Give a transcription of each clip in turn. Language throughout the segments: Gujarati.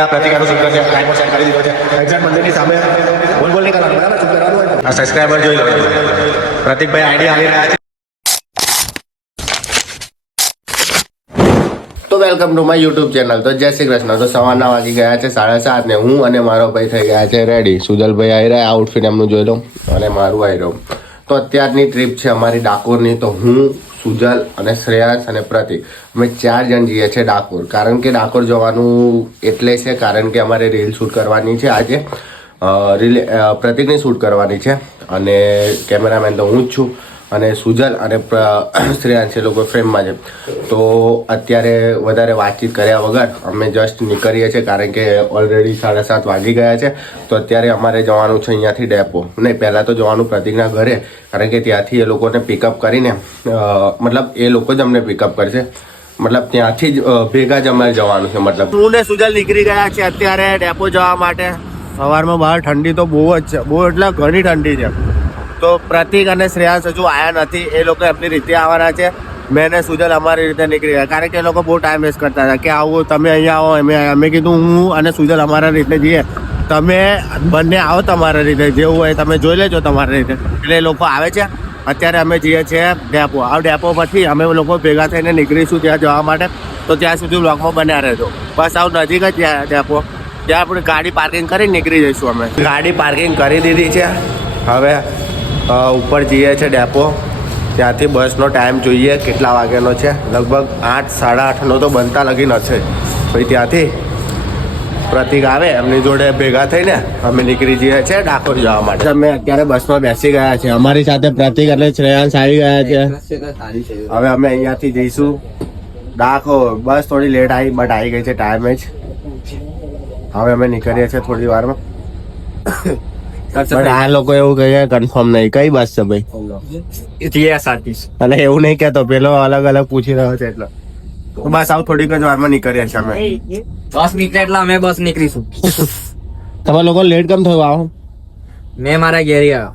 ત્યાં પ્રતિકારનું સૂત્ર છે, ટાઈમર સેટ કરી દીધો છે. એક્ઝેક્ટ મંદિરની સામે બોલ બોલ નહીં કરવાનું, બરાબર? શું કરવાનું હોય આ સબસ્ક્રાઈબર જોઈ લો. પ્રતિકભાઈ આઈડી આવી રહ્યા છે. તો welcome to my YouTube channel. તો જય શ્રી કૃષ્ણ. તો સવારના વાગી ગયા છે 7:30 ને હું અને મારો ભાઈ થઈ ગયા છે રેડી. સુજલભાઈ આવી રહ્યા, આઉટફિટ એમનું જોઈ લો અને મારું આવી રહ્યું. તો અત્યારની ટ્રીપ છે અમારી ડાકોરની. તો હું, સુજલ અને શ્રેયાસ અને પ્રતિક અમે 4 જણ જઈએ છીએ ડાકોર. કારણ કે ડાકોર જવાનું એટલે છે કારણ કે અમારે રીલ શૂટ કરવાની છે આજે. પ્રતિકની શૂટ કરવાની છે અને કેમેરામેન તો હું જ છું અને સુજલ અને શ્રેયાંશ એ લોકો ફ્રેમમાં છે. તો અત્યારે વધારે વાતચીત કર્યા વગર અમે જસ્ટ નીકળીએ છીએ કારણ કે ઓલરેડી 7:30 વાગી ગયા છે. તો અત્યારે અમારે જવાનું છે અહીંયાથી ડેપો. નહીં, પહેલાં તો જવાનું પ્રતિકના ઘરે કારણ કે ત્યાંથી એ લોકોને પિકઅપ કરીને મતલબ એ લોકો જ અમને પિકઅપ કરશે. મતલબ ત્યાંથી જ ભેગા જ અમારે જવાનું છે. મતલબ હું ને સુજલ નીકળી ગયા છે અત્યારે ડેપો જવા માટે. સવારમાં બહાર ઠંડી તો બહુ જ છે, બહુ એટલે ઘણી ઠંડી છે. તો પ્રતિક અને શ્રેયાસ હજુ આવ્યા નથી. એ લોકો એમની રીતે આવવાના છે. મેં ને સુજલ અમારી રીતે નીકળી ગયા કારણ કે એ લોકો બહુ ટાઈમ વેસ્ટ કરતા હતા કે આવો તમે અહીંયા આવો. અમે કીધું હું અને સુજલ અમારા રીતે જઈએ, તમે બંને આવો તમારા રીતે, જેવું હોય તમે જોઈ લેજો તમારા રીતે. એટલે એ લોકો આવે છે. અત્યારે અમે જઈએ છીએ ડેપો. આ ડેપો પછી અમે લોકો ભેગા થઈને નીકળીશું ત્યાં જવા માટે. તો ત્યાં સુધી બ્લોગમાં બન્યા રહેજો. બસ આવું નજીક જ ત્યાં ડેપો. ત્યાં આપણે ગાડી પાર્કિંગ કરીને નીકળી જઈશું. અમે ગાડી પાર્કિંગ કરી દીધી છે. હવે ઉપર જઈએ છે ડેપો. ત્યાંથી બસનો ટાઈમ જોઈએ કેટલા વાગ્યાનો છે. લગભગ 8, 8:30નો તો બનતા લગીન હશે. પછી ત્યાંથી પ્રતિક આવે, એમની જોડે ભેગા થઈને અમે નીકળી જઈએ છીએ ડાકોર જવા માટે. અમે અત્યારે બસમાં બેસી ગયા છે. અમારી સાથે પ્રતિક અને શ્રેયાંશ આવી ગયા છે. હવે અમે અહીંયાથી જઈશું ડાકોર. બસ થોડી લેટ આવી બટ આવી ગઈ છે ટાઈમે જ. હવે અમે નીકળીએ છીએ થોડી વારમાં. આ લોકો એવું કહે કન્ફર્મ નહીં કઈ બસ છે ભાઈ. અને એવું નહીં કેતો, પેલો અલગ અલગ પૂછી રહ્યો છે એટલે. બસ આવું થોડીક જ વારમાં નીકળીએ છીએ અમે. બસ નીકળે એટલે અમે બસ નીકળીશું. તમારા લોકો લેટ કેમ થયું? આવો મેં મારા ઘેર આવ્યો.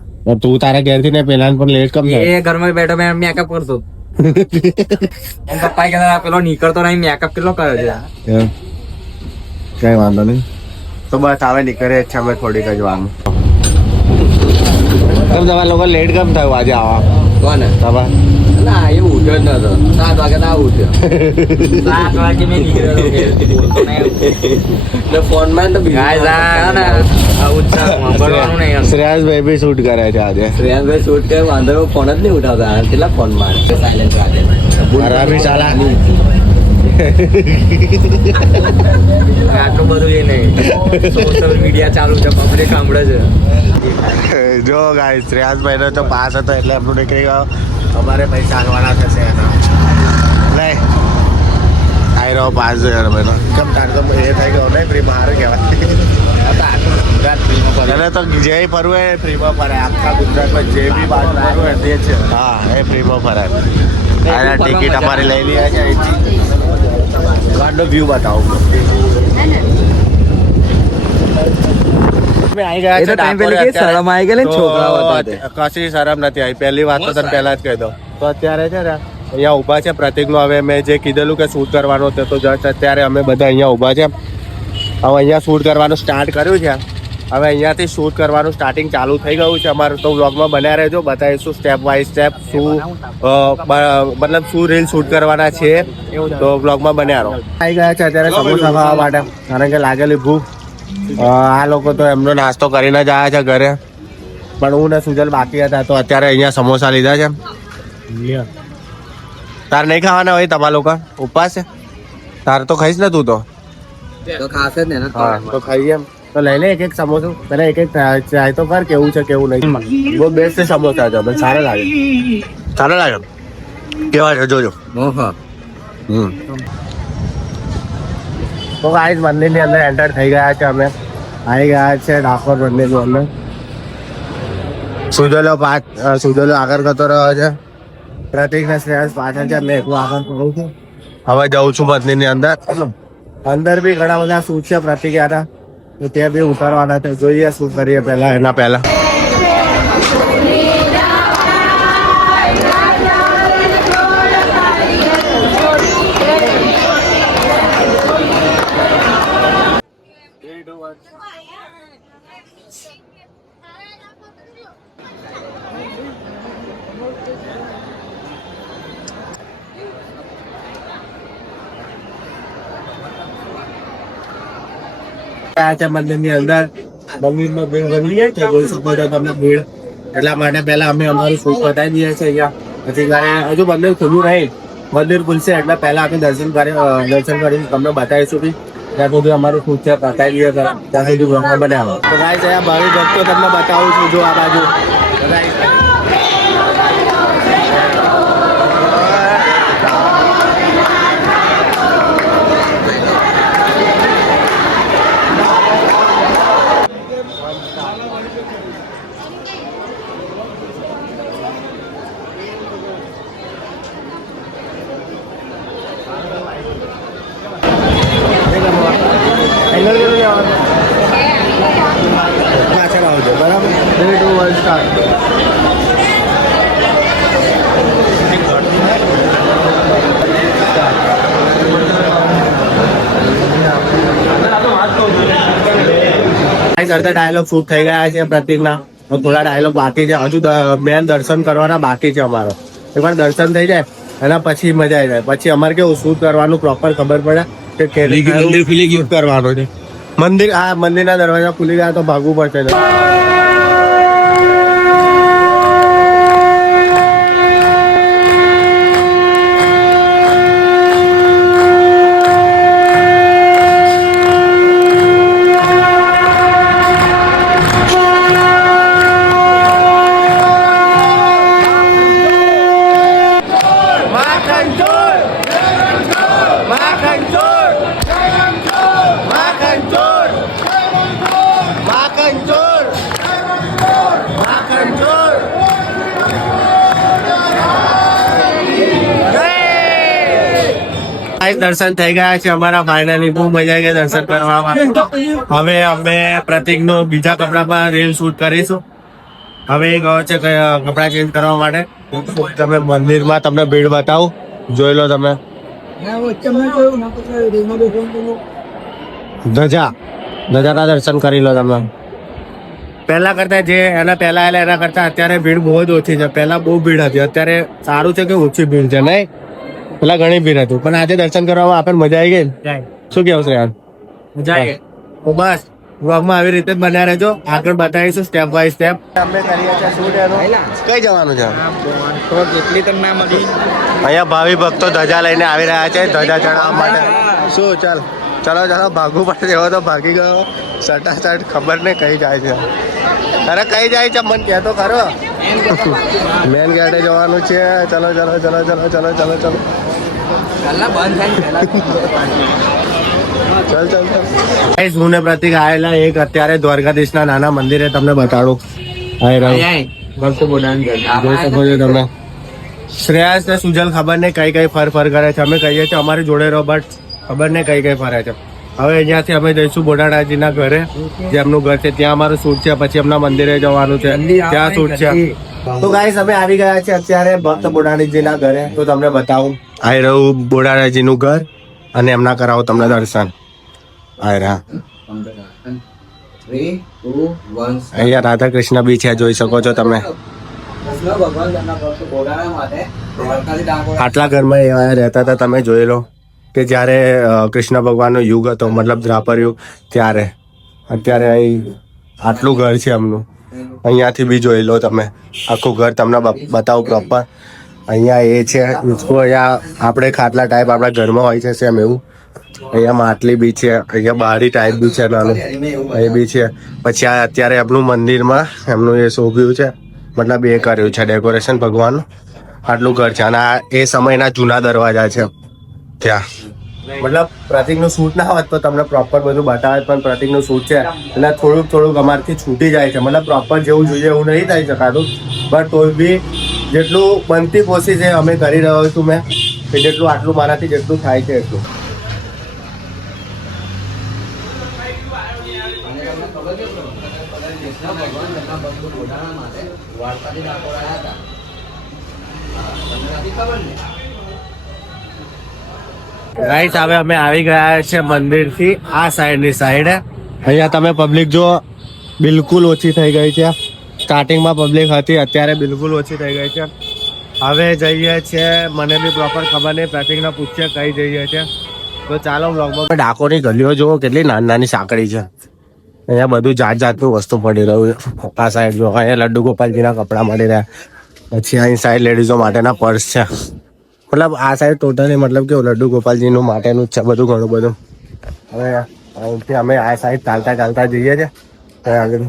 તું તારા ઘેર થી ને પેલા પણ લેટ કેમ થાય? એ ઘરમાં બેઠો મેં મેકઅપ કરતો. એમ પપ્પા કહેતા પેલો નીકળતો નહીં, મેકઅપ કેટલો કરે છે. કઈ વાંધો નહીં. તો બસ આવે નીકળીએ છીએ અમે થોડીક જ વારમાં. કેમ તમારા લોકો લેટ કેમ થયું આજે આવવા? કોને? તમારે ના એવું ઉઠ્યો જ નતો. 7 વાગે તો આવું ઉઠ્યો. 7 વાગે મેં નીકળ્યો. ફોન માં તો શ્રેયાસભાઈ બી શૂટ કરે છે આજે. શ્રેયાસભાઈ શૂટ કરે વાંધો ફોન જ નહીં ઉઠાવતા. કેટલા ફોન મારે સાયલેન્ટ રાખે. આટલું બધું એ નહીં. સોશિયલ મીડિયા ચાલુ છે, પબ્લિક સાંભળે છે. જો ગાય શ્રેયાસભાઈ નો તો પાસ હતો એટલે એમનું નીકળી ગયો. અમારે પૈસા આવવાના થશે એના. નહીં આવી રહ્યો પાસ જોયો ભાઈનો. કેમ તાર તો એ થઈ ગયો નહીં? ફ્રીમાં સારું કહેવાય. એને તો જે ફરવું એ ફ્રીમાં ફરાય. આખા ગુજરાતમાં જે બી બાજુ ફરવું હોય તે છે. હા, એ ફ્રીમાં ફરાય. આના ટિકિટ અમારી લઈ લીધા છે. ગાડનો વ્યૂ બતાવું. કશી શરમ નથી આવી. પહેલી વાત તો તને પહેલા જ કહી દો. તો અત્યારે છે ને અહીંયા ઊભા છે પ્રતિકનો. હવે મેં જે કીધેલું કે શૂટ કરવાનું હતું તો જસ્ટ અત્યારે અમે બધા અહીંયા ઊભા છે. હવે અહીંયા શૂટ કરવાનું સ્ટાર્ટ કર્યું છે. હવે અહીંયાથી શૂટ કરવાનું સ્ટાર્ટિંગ ચાલુ થઈ ગયું છે અમારું. તો વ્લોગમાં બન્યા રહેજો, બતાવીશું સ્ટેપ બાય સ્ટેપ શું મતલબ શું રીલ શૂટ કરવાના છે. તો વ્લોગમાં બન્યા રહો. આવી ગયા છે અત્યારે સમોસા ખાવા માટે કારણ કે લાગેલી ભૂખ. આ લોકો તો એમનો નાસ્તો કરીને જ આવ્યા છે ઘરે, પણ હું ને સુજલ બાકી હતા. તો અત્યારે અહીંયા સમોસા લીધા છે. તાર નહીં ખાવાના હોય તમારા લોકો? ઉપવાસ છે તાર? તો ખાઈશ ને તું તો? ખાશે જ ને. હા તો ખાઈએ એમ. તો લઈ લે એક સમોસું. પેલા એક ટ્રાય તો કર કેવું છે કેવું નહીં. બહુ બેસ્ટ સમોસા છે, મને સારા લાગે. સારા લાગે કેવા છે જોજો. તો ગાઈસ મંદિરની અંદર એન્ટર થઈ ગયા છે અમે. આવી ગયા છે ડાકોર મંદિરની અંદર. સુજલો આગળ કરતો રહ્યો છે. પ્રતિક ને શ્રેયાસ પાછળ છે. મેં એકલું આગળ કરું છું. હવે જઉં છું મંદિરની અંદર. અંદર બી ઘણા બધા શૂટ છે પ્રતિક હતા તો ત્યાં બી ઉતારવાના છે. જોઈએ શું કરીએ પહેલા એના પહેલા. આ છે મંદિરની અંદર. મંદિરમાં ભીડ બની જાય છે, જોઈ શકો છો તમે ભીડ. એટલા માટે પહેલા અમે અમારું શૂટ બતાવી દઈએ છીએ અહીંયા. પછી હજુ મંદિર ખુલ્લું નહીં, મંદિર ખુલશે એટલે પહેલા આપણે દર્શન કરીને તમને બતાવીશું કે ત્યાં સુધી અમારું શૂટ છે બતાવી દઈએ ત્યાં સુધી બ્લોગ બનાવો. તો ગાઈસ અહીંયા ભાવિ ભક્તો તમને બતાવું છું. જો આ બાજુ પાછળ આવજો બરાબર. 3, 2, 1 સ્ટાર્ટ. કરતા ડાયલોગ શૂટ થઈ ગયા છે પ્રતિકના. થોડા ડાયલોગ બાકી છે, હજુ મેન દર્શન કરવાના બાકી છે અમારો. એકવાર દર્શન થઈ જાય એના પછી મજા આવી જાય. પછી અમારે કેવું શૂટ કરવાનું પ્રોપર ખબર પડે કે મંદિર ખુલી ગયું કરવાનું છે. મંદિરના દરવાજા ખુલી ગયા તો ભાગવું પડશે. દર્શન થઈ ગયા છે અમારા. ફાઇનલી બહુ મજા આવી ગઈ દર્શન કરવામાં. હવે અમે પ્રતિકનો બીજા કપડામાં રીલ શૂટ કરીશું. હવે એ ગયો છે કપડા ચેન્જ કરવા માટે. તમે મંદિરમાં તમને ભીડ બતાવું, જોઈ લો તમે. ધજાના દર્શન કરી લો તમે. પહેલા કરતા જે એના પહેલા એના કરતા અત્યારે ભીડ બહુ જ ઓછી છે. પહેલા બહુ ભીડ હતી, અત્યારે સારું છે કે ઓછી ભીડ છે. નહીં પેલા ઘણી ભીડ હતું, પણ આજે દર્શન કરવામાં આપણને મજા આવી ગઈ. શું કેવું છે યાર? મજા આવી ગઈ. બસ વ્લોગમાં આવી રીતે જ બન્યા રહેજો. આગળ બતાવીશું સ્ટેપ બાય સ્ટેપ. અમે કરીએ છીએ શૂટ એનું. કઈ જવાનું છે? અહીંયા ભાવિ ભક્તો ધજા લઈને આવી રહ્યા છે ધજા ચડાવવા માટે. શું ચાલ ચલો ભાગવું પડશે. એવો તો ભાગી ગયો સટાસટ. ખબર નહીં કઈ જાય છે. અરે કઈ જાય છે મને કહેતો ખરો. મેન ગેટે જવાનું છે. ચલો હું ને પ્રતિક આવેલા એક અત્યારે દ્વારકાધીશના નાના મંદિરે તમને બતાડું. જોઈ શકો છો તમે. શ્રેયાસ ને સુજલ ખબર નહીં કઈ ફર કરે છે. અમે કહીએ છીએ અમારી જોડે રહો, બટ ખબર નહીં કઈ ફરે છે. હવે અહીંયાથી અમે જઈશું બોડાણાજીના ઘરે, જે એમનું ઘર છે ત્યાં અમારું શૂટ છે. પછી એમના મંદિરે જવાનું છે, ત્યાં શૂટ છે. તો ગાઈસ અમે આવી ગયા છે અત્યારે ભક્ત બોડાણાજીના ઘરે. તો તમને બતાવું. આવી રહ્યું બોડાણાજીનું ઘર અને એમના કરાવું તમને દર્શન. આવી રહ્યા અહીંયા રાધા કૃષ્ણ બી છે, જોઈ શકો છો તમે. આટલા ઘરમાં એવા રહેતા હતા, તમે જોઈ લો કે જ્યારે કૃષ્ણ ભગવાનનો યુગ હતો, મતલબ દ્વાપર યુગ, ત્યારે. અત્યારે અહીં આટલું ઘર છે એમનું. અહીંયાથી બી જોઈ લો તમે. આખું ઘર તમને બતાવું પ્રોપર. અહીંયા એ છે અહીંયા આપણે ખાટલા ટાઈપ આપણા ઘરમાં હોય છે સેમ એવું. અહીંયા માટલી બી છે, અહીંયા બારી ટાઈપ બી છે નાનું, એ બી છે. પછી આ અત્યારે એમનું મંદિરમાં એમનું એ શોભ્યું છે, મતલબ એ કર્યું છે ડેકોરેશન ભગવાનનું. આટલું ઘર છે અને આ એ સમયના જૂના દરવાજા છે ત્યાં. મતલબ પ્રતિકનું શૂટ ના હોત તો તમને પ્રોપર બધું બતાવે, પણ પ્રતિકનું શૂટ છે એટલે થોડુંક અમારથી છૂટી જાય છે. મતલબ પ્રોપર જેવું જોઈએ એવું નહીં થઈ શકાતું, બટ તો બી જેટલું બનતી કોશિશ છે અમે કરી રહ્યો છું મેં, કે જેટલું આટલું મારાથી જેટલું થાય છે એટલું. રાઈટ, હવે અમે આવી ગયા છે મંદિર થી આ સાઈડની સાઈડે. અહીંયા તમે પબ્લિક જો બિલકુલ ઓછી થઈ ગઈ છે. સ્ટાર્ટિંગમાં પબ્લિક હતી, અત્યારે બિલકુલ ઓછી થઈ ગઈ છે. હવે જઈએ છીએ, મને બી પ્રોપર ખબર નહીં, પ્રતિકને પૂછીએ કઈ જઈએ છે. તો ચાલો વ્લોગમાં. ડાકોરની ગલીઓ જુઓ કેટલી નાની નાની સાંકડી છે. અહીંયા બધું જાત જાતનું વસ્તુ પડી રહ્યું છે. આ સાઈડ જો અહીંયા લડ્ડુ ગોપાલજીના કપડાં મળી રહ્યા. પછી અહીં સાઈડ લેડીઝો માટેના પર્સ છે. મતલબ આ સાઈડ ટોટલી મતલબ કે લડ્ડુ ગોપાલજીનું માટેનું જ છે બધું ઘણું બધું. હવે અહીંથી અમે આ સાઈડ ચાલતા જઈએ છીએ. આગળ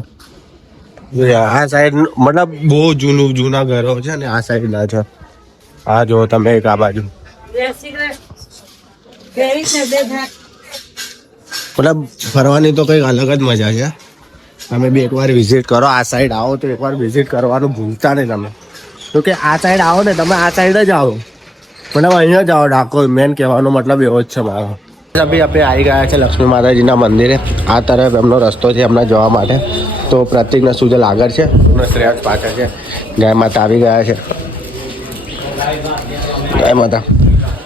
આ સાઈડ મતલબ બહુ જૂના ઘરો છે ને આ સાઈડ ના છે. આ જો તમે એક આ બાજુ મતલબ ફરવાની તો કંઈક અલગ જ મજા છે. તમે બી એકવાર વિઝિટ કરો આ સાઈડ આવો તો એકવાર વિઝિટ કરવાનું ભૂલતા નહીં તમે. તો કે આ સાઈડ આવો ને તમે આ સાઈડ જ આવો મતલબ અહીંયા જ આવો ડાકોર. મેન કહેવાનો મતલબ એવો જ છે મારો. અભી આપણે આવી ગયા છે લક્ષ્મી માતાજીના મંદિરે. આ તરફ એમનો રસ્તો છે એમના જવા માટે. તો પ્રતિકને સુજલ આગળ છે અને શ્રેયાસ પાછળ છે. ગાય માતા આવી ગયા છે. ગાય માતા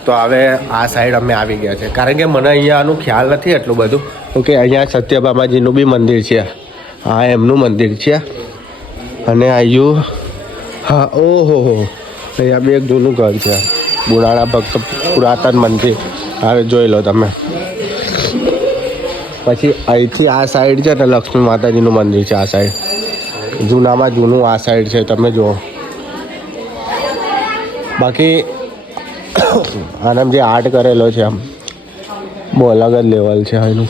તો હવે આ સાઈડ અમે આવી ગયા છે કારણ કે મને અહીંયાનું ખ્યાલ નથી એટલું બધું. તો કે અહીંયા સત્યભામાજીનું બી મંદિર છે. આ એમનું મંદિર છે અને આયુ હા ઓહો અહીંયા બી એક જૂનું ઘર છે. બુરાણા ભક્ત પુરાતન મંદિર હવે જોઈ લો તમે. પછી અહીંથી આ સાઈડ છે ને લક્ષ્મી માતાજીનું મંદિર છે. આ સાઈડ જૂનામાં જૂનું આ સાઈડ છે તમે જુઓ. બાકી આનામ જે આર્ટ કરેલો છે આમ બહુ અલગ જ લેવલ છે એનું.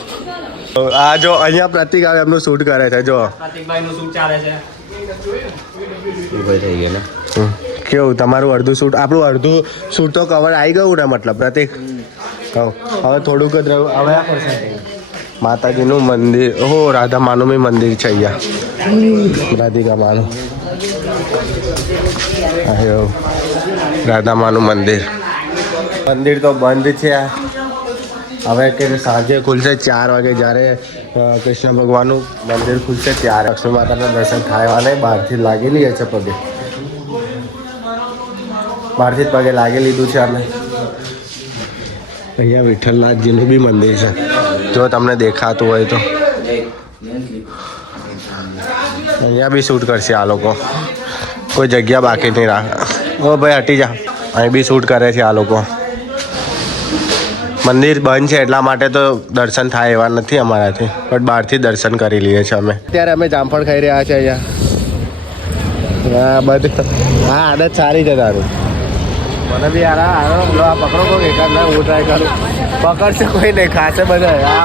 આ જો અહીંયા પ્રતિક આવે એમનું શૂટ કરે છે જો. પ્રતિકભાઈનું શૂટ ચાલે છે. થઈ ગયા કેવું તમારું અડધું શૂટ આપણું અડધું શૂટ તો કવર આવી ગયું ને મતલબ પ્રતિક કહું હવે થોડુંક જ રહ્યું. હવે માતાજીનું મંદિર ઓહો રાધા માનું બી મંદિર છે અહીંયા. રાધિકા માનું રાધા માનું મંદિર તો બંધ છે હવે કે સાંજે ખુલશે 4 વાગે જ્યારે કૃષ્ણ ભગવાનનું મંદિર ખુલશે ત્યારે લક્ષ્મી માતાના દર્શન થાય અને બહારથી લાગી લઈએ છે પગે. બહારથી જ પગે લાગી લીધું છે અમે. અહીંયા વિઠ્ઠલનાથજીનું બી મંદિર છે જો તમને દેખાતું હોય તો. અહીંયા બી શૂટ કરશે આ લોકો. કોઈ જગ્યા બાકી નહીં રાખે. ઓ ભાઈ હટી જા. અહીં બી શૂટ કરે છે આ લોકો. મંદિર બંધ છે એટલા માટે તો દર્શન થાય એવા નથી અમારાથી બટ બહારથી દર્શન કરી લઈએ છીએ અમે. અત્યારે અમે જામફળ ખાઈ રહ્યા છે અહીંયા. હા બધું હા આદત સારી છે તારું. મને બી યાર આ પકડો કોઈ એકાદ ના હું ટ્રાય કરું. પકડશે કોઈ નહીં ખાશે બધા.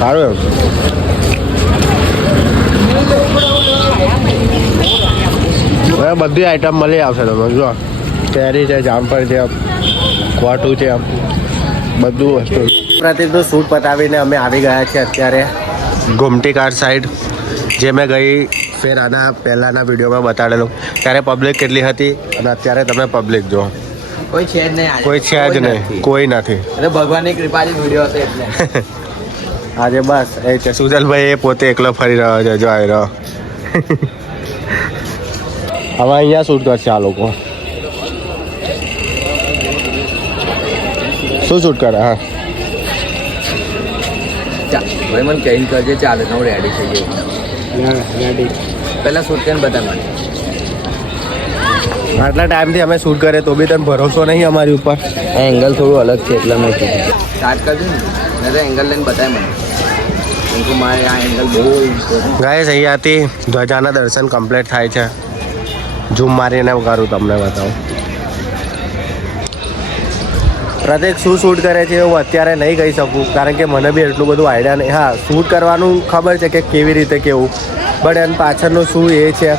સારું હવે બધી આઈટમ મળી આવશે તમે જો. કેરી છે જામફળ છે કોટું છે બધું વસ્તુ. પ્રતિકનું શૂટ પતાવીને અમે આવી ગયા છીએ અત્યારે ગોમતી ઘાટ સાઈડ. જે મેં ગઈ ફેર આના પહેલાંના વિડીયોમાં બતાડેલું ત્યારે પબ્લિક કેટલી હતી અને અત્યારે તમે પબ્લિક જો કોઈ છે જ નહીં. કોઈ છે જ નહીં. કોઈ નથી. એટલે ભગવાનની કૃપાથી વિડીયો હશે એટલે આજે બસ એ છે સુજલભાઈ એ પોતે એકલો ફરી રહ્યો છે જો આવી રહ્યો. હવે અહીંયા શૂટ કરશે આ લોકો. શું શૂટ કરે હા ભાઈ મને કહીને કરજે ચાલે હું રેડી થઈ ગયો. રેડી પહેલાં શૂટ કરીને બતા મને. આટલા ટાઈમથી અમે શૂટ કરીએ તો બી તને ભરોસો નહીં અમારી ઉપર. આ એંગલ થોડું અલગ છે એટલે મેં સ્ટાર્ટ કરજો ને નહીં તો એંગલ લઈને બતાય મને. મારે આ એંગલ બહુ ગાઈસ અહીંયાથી ધ્વજાના દર્શન કમ્પ્લીટ થાય છે. ઝૂમ મારીને કરું તમને બતાવું. પ્રત્યેક શું શૂટ કરે છે હું અત્યારે નહીં કહી શકું કારણ કે મને બી એટલું બધું આઈડિયા નહીં. હા શૂટ કરવાનું ખબર છે કે કેવી રીતે કેવું બટ એની પાછળનું શું એ છે.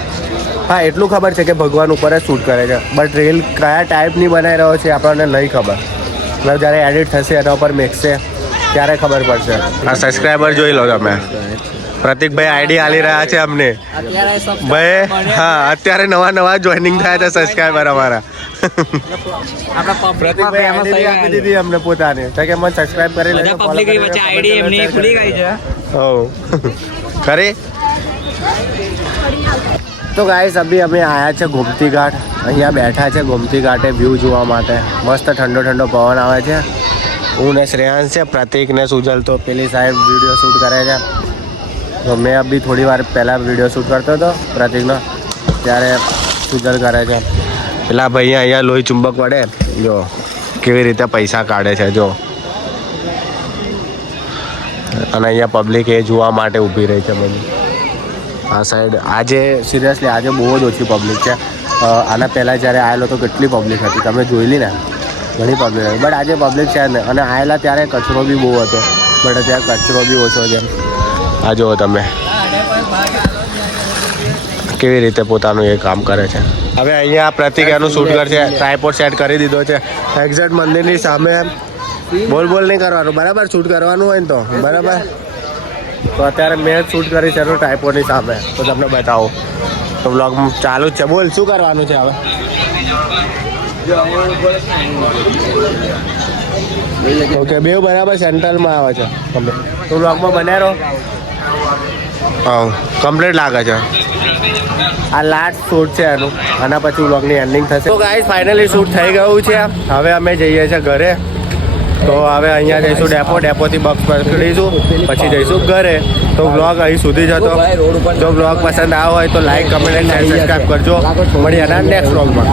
હા એટલું ખબર છે કે ભગવાન ઉપર જ શૂટ કરે છે બટ રીલ કયા ટાઈપની બનાવી રહ્યો છે આપણને નહીં ખબર. મતલબ જ્યારે એડિટ થશે એના ઉપર મેકશે ત્યારે ખબર પડશે. આ સબસ્ક્રાઈબર જોઈ લો તમે. પ્રતિકભાઈ આઈડી હાલી રહ્યા છે અમને ભાઈ. હા અત્યારે નવા જોઈનિંગ થયા છે સબસ્ક્રાઈબર અમારા. પ્રતિકભાઈ આઈડી આપી દીધી અમને પોતાને કે મને સબસ્ક્રાઈબ કરી લેજો. ખરી તો ગાઈસ અભી અમે આવ્યા છે ગોમતી ઘાટ. અહીંયા બેઠા છે ગોમતી ઘાટે વ્યૂ જોવા માટે. મસ્ત ઠંડો પવન આવે છે. હું ને શ્રેયાંશ છે પ્રતિક ને સુજલ તો પેલી સાહેબ વિડીયો શૂટ કરે છે. તો મેં અભી થોડી વાર પહેલાં વિડીયો શૂટ કરતો હતો પ્રતિકનો ત્યારે સુજલ કરે છે. પેલા ભાઈ અહીંયા લોહી ચુંબક વડે જો કેવી રીતે પૈસા કાઢે છે જો. અને અહીંયા પબ્લિક એ જોવા માટે ઊભી રહી છે બધી. આ સાઈડ આજે સિરિયસલી આજે બહુ જ ઓછી પબ્લિક છે. આના પહેલાં જ્યારે આવેલો તો કેટલી પબ્લિક હતી તમે જોયેલી ને, ઘણી પબ્લિક હતી. બટ આજે પબ્લિક છે ને. અને આવેલા ત્યારે કચરો બી બહુ હતો, બટ અત્યારે કચરો બી ઓછો છે. આ જુઓ તમે કેવી રીતે પોતાનું એ કામ કરે છે. હવે અહીંયા પ્રતિક એનું શૂટ કરશે, ટ્રાયપોડ સેટ કરી દીધો છે એક્ઝેક્ટ મંદિરની સામે. બોલ નહીં કરવાનું, બરાબર? શૂટ કરવાનું હોય ને તો બરાબર. તો અત્યારે મેં શૂટ કરી છે એનું ટ્રાયપોડની સામે, તો તમને બતાવો. તો બ્લોગ ચાલુ જ છે. બોલ શું કરવાનું છે હવે? ઓકે, બે બરાબર સેન્ટ્રલમાં આવે છે. તો બ્લોગમાં બન્યા રહો. હા, કમ્પ્લીટ લાગે છે. આ લાસ્ટ શૂટ છે એનું, આના પછી વ્લોગની એન્ડિંગ થશે. તો ગાઈસ ફાઇનલી શૂટ થઈ ગયું છે. હવે અમે જઈએ છીએ ઘરે. તો હવે અહીંયા જઈશું ડેપોથી બસ પકડીશું, પછી જઈશું ઘરે. તો વ્લોગ અહીં સુધી જ હતો. જો વ્લોગ પસંદ આવ્યો હોય તો લાઈક, કમેન્ટ અને સબસ્ક્રાઈબ કરજો. મળીએ નેક્સ્ટ વ્લોગમાં.